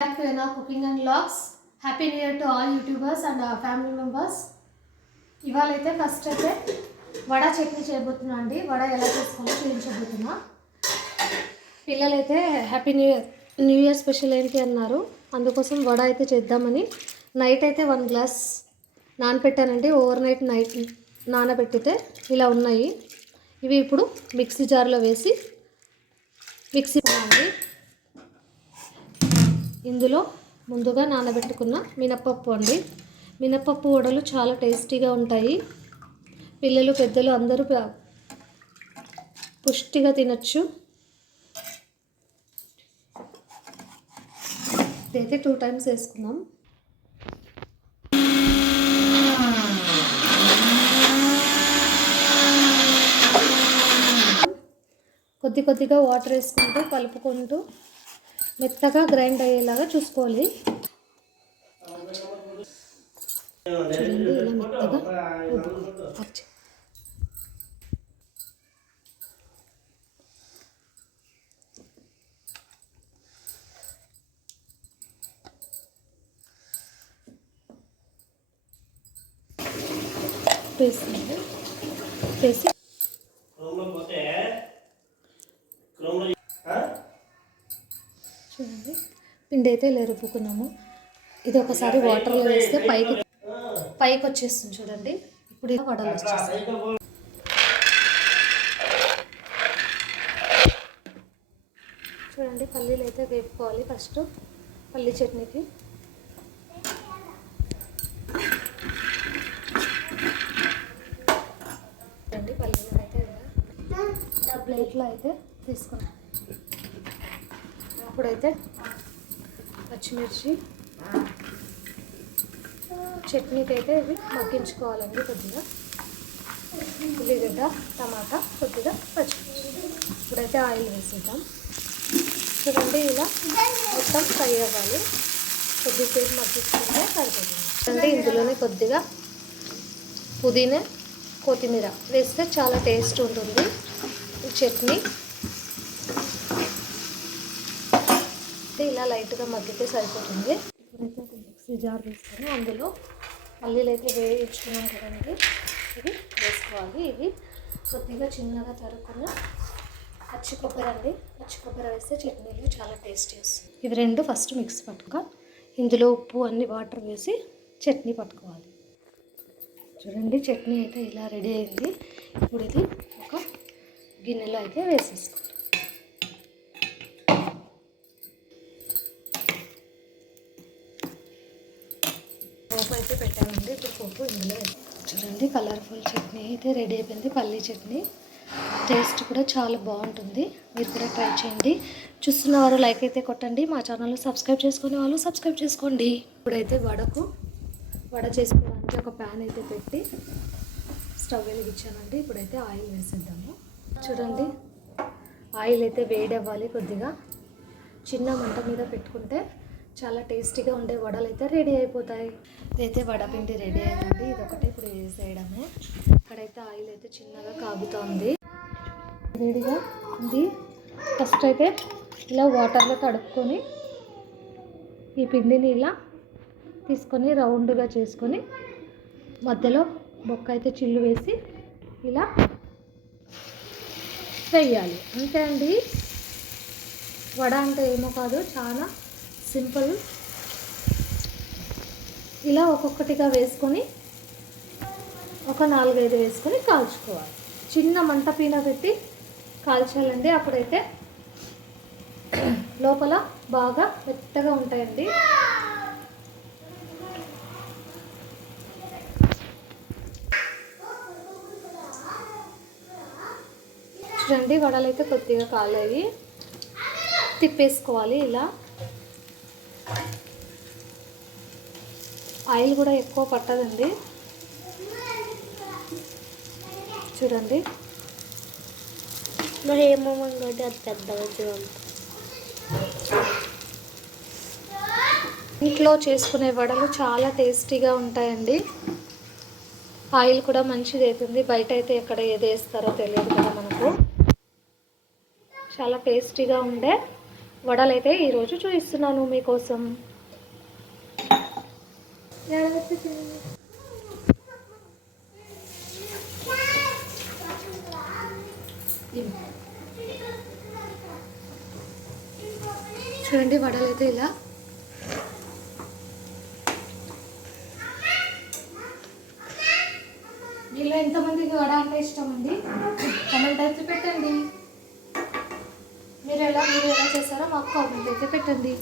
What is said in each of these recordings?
back to Ena Cooking and Vlogs. Happy new year to all YouTubers and family members ఇవాళ అయితే first అయితే వడ చట్నీ చేయబోతున్నా అండి. వడ ఎలా చేసుకోవాలో చూపించబోతున్నా. పిల్లలైతే happy new year new year special ఏంటి అన్నారు. అందుకోసం వడ అయితే చేద్దామని. నైట్ అయితే వన్ గ్లాస్ నానపెట్టానండి. ఓవర్ నైట్ నైట్ నానబెట్టితే ఇలా ఉన్నాయి. ఇవి ఇప్పుడు మిక్సీ జార్లో వేసి మిక్సీ అండి ఇందులో ముందుగా నానబెట్టుకున్న మినపప్పు అండి. మినపప్పు వడలు చాలా టేస్టీగా ఉంటాయి. పిల్లలు పెద్దలు అందరూ పుష్టిగా తినచ్చు. ఇదైతే టూ టైమ్స్ వేసుకుందాం. కొద్ది కొద్దిగా వాటర్ వేసుకుంటూ కలుపుకుంటూ మెత్తగా గ్రైండ్ అయ్యేలాగా చూసుకోవాలి. చూడండి ఇలా మెత్తగా పేస్ట్ వేసి చూడండి పిండి అయితే ఇలా రుబ్బుకున్నాము. ఇది ఒకసారి వాటర్లో వేస్తే పైకి పైకి వచ్చేస్తుంది చూడండి. ఇప్పుడు ఇది వడలు వచ్చేస్తాయి. చూడండి పల్లీలు అయితే వేపుకోవాలి ఫస్ట్. పల్లీ చట్నీకి. చూడండి పల్లీలు అయితే ఇలా ప్లేట్లో అయితే తీసుకున్నాం. ఇప్పుడైతే పచ్చిమిర్చి. చట్నీకి అయితే ఇవి మగ్గించుకోవాలండి కొద్దిగా. ఉల్లిగడ్డ టమాటా కొద్దిగా పచ్చిమిర్చి. ఇప్పుడైతే ఆయిల్ వేసేద్దాం. చూడండి ఇలా మొత్తం ఫ్రై అవ్వాలి. కొద్దిసేపు మగ్గించుకుంటే సరిపోతుంది. అంటే ఇందులోనే కొద్దిగా పుదీనా కొత్తిమీర వేస్తే చాలా టేస్ట్ ఉంటుంది. ఈ చట్నీ అయితే ఇలా లైట్గా మగ్గితే సరిపోతుంది. ఇప్పుడైతే ఒక మిక్సీ జార్ తీసుకొని అందులో పల్లీలు అయితే వేయించుకున్నాం కదండి. ఇవి వేసుకోవాలి. ఇవి కొద్దిగా చిన్నగా తరుక్కున్న పచ్చి కొబ్బరి అండి. పచ్చి కొబ్బరి వేస్తే చట్నీలు చాలా టేస్టీ వస్తుంది. ఇవి రెండు ఫస్ట్ మిక్స్ పట్టుక. ఇందులో ఉప్పు అన్ని వాటర్ వేసి చట్నీ పట్టుకోవాలి. చూడండి చట్నీ అయితే ఇలా రెడీ అయింది. ఇప్పుడు ఇది ఒక గిన్నెలో అయితే వేసేసుకోవాలి పప్పు అయితే పెట్టామండి. ఇప్పుడు పోపు ఇందులో చూడండి కలర్ఫుల్ చట్నీ అయితే రెడీ అయిపోయింది. పల్లీ చట్నీ. టేస్ట్ కూడా చాలా బాగుంటుంది. మీరు కూడా ట్రై చేయండి. చూస్తున్న వారు లైక్ అయితే కొట్టండి. మా ఛానల్ సబ్స్క్రైబ్ చేసుకునే వాళ్ళు సబ్స్క్రైబ్ చేసుకోండి. ఇప్పుడైతే వడకు వడ చేసుకోవడానికి ఒక ప్యాన్ అయితే పెట్టి స్టవ్ వెలిగించానండి. ఇప్పుడైతే ఆయిల్ వేసేద్దాము. చూడండి ఆయిల్ అయితే వేడి అవ్వాలి కొద్దిగా. చిన్న మంట మీద పెట్టుకుంటే చాలా టేస్టీగా ఉండే వడలు అయితే రెడీ అయిపోతాయి. ఇదైతే వడపిండి రెడీ అయిందండి. ఇది ఒకటే ఇప్పుడు వేసేయడమే. ఇక్కడైతే ఆయిల్ అయితే చిన్నగా కాగుతోంది. వేడిగా ఉంది. ఫస్ట్ అయితే ఇలా వాటర్లో తడుపుకొని ఈ పిండిని ఇలా తీసుకొని రౌండ్గా చేసుకొని మధ్యలో బొక్క అయితే చిల్లు వేసి ఇలా వేయాలి. అంతే అండి. వడ అంటే ఏమో కాదు చాలా సింపుల్. ఇలా ఒక్కొక్కటిగా వేసుకొని ఒక నాలుగైదు వేసుకొని కాల్చుకోవాలి. చిన్న మంట పీన పెట్టి కాల్చాలండి. అప్పుడైతే లోపల బాగా మెత్తగా ఉంటాయండి. చూడండి వడలు అయితే కొద్దిగా కాలేవి తిప్పేసుకోవాలి ఇలా. ఆయిల్ కూడా ఎక్కువ పట్టదండి. చూడండి. మరి ఏమో కాబట్టి అది పెద్దగా చూడండి. ఇంట్లో చేసుకునే వడలు చాలా టేస్టీగా ఉంటాయండి. ఆయిల్ కూడా మంచిది అవుతుంది బయట అయితే ఎక్కడ ఏది వేస్తారో తెలియదు కదా మనకు. చాలా టేస్టీగా ఉండే. వడలు అయితే ఈరోజు చూపిస్తున్నాను మీకోసం. చూడండి వడలు అయితే ఇలా. మీలో ఎంతమందికి వడ అంటే ఇష్టం అండి కమెంట్ అయితే పెట్టండి. మీరు ఎలా మీరు చేస్తారో మాకు కామెంట్ అయితే పెట్టండి.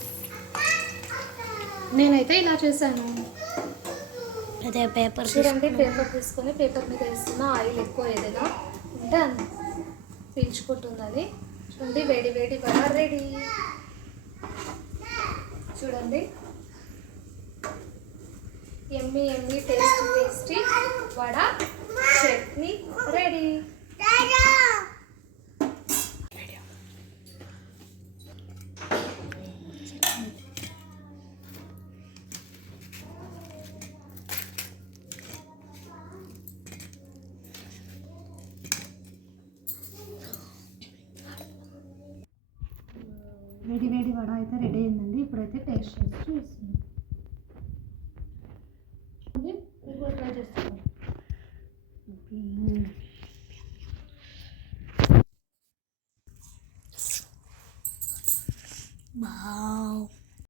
నేనైతే ఇలా చేశాను. అదే పేపర్ చూడండి పేపర్ తీసుకొని పేపర్ మీద వేస్తున్న ఆయిల్ ఎక్కువ ఏదైనా ఉంటే పీల్చుకుంటుంది అది చూడండి వేడి వేడి వడ రెడీ చూడండి. ఎమ్మి ఎమ్మి టేస్టీ టేస్టీ వడ చట్నీ వేడి వేడి వడ అయితే రెడీ అయిందండి. ఇప్పుడైతే టేస్ట్ చేసి చూస్తుంది ట్రై చేస్తాను.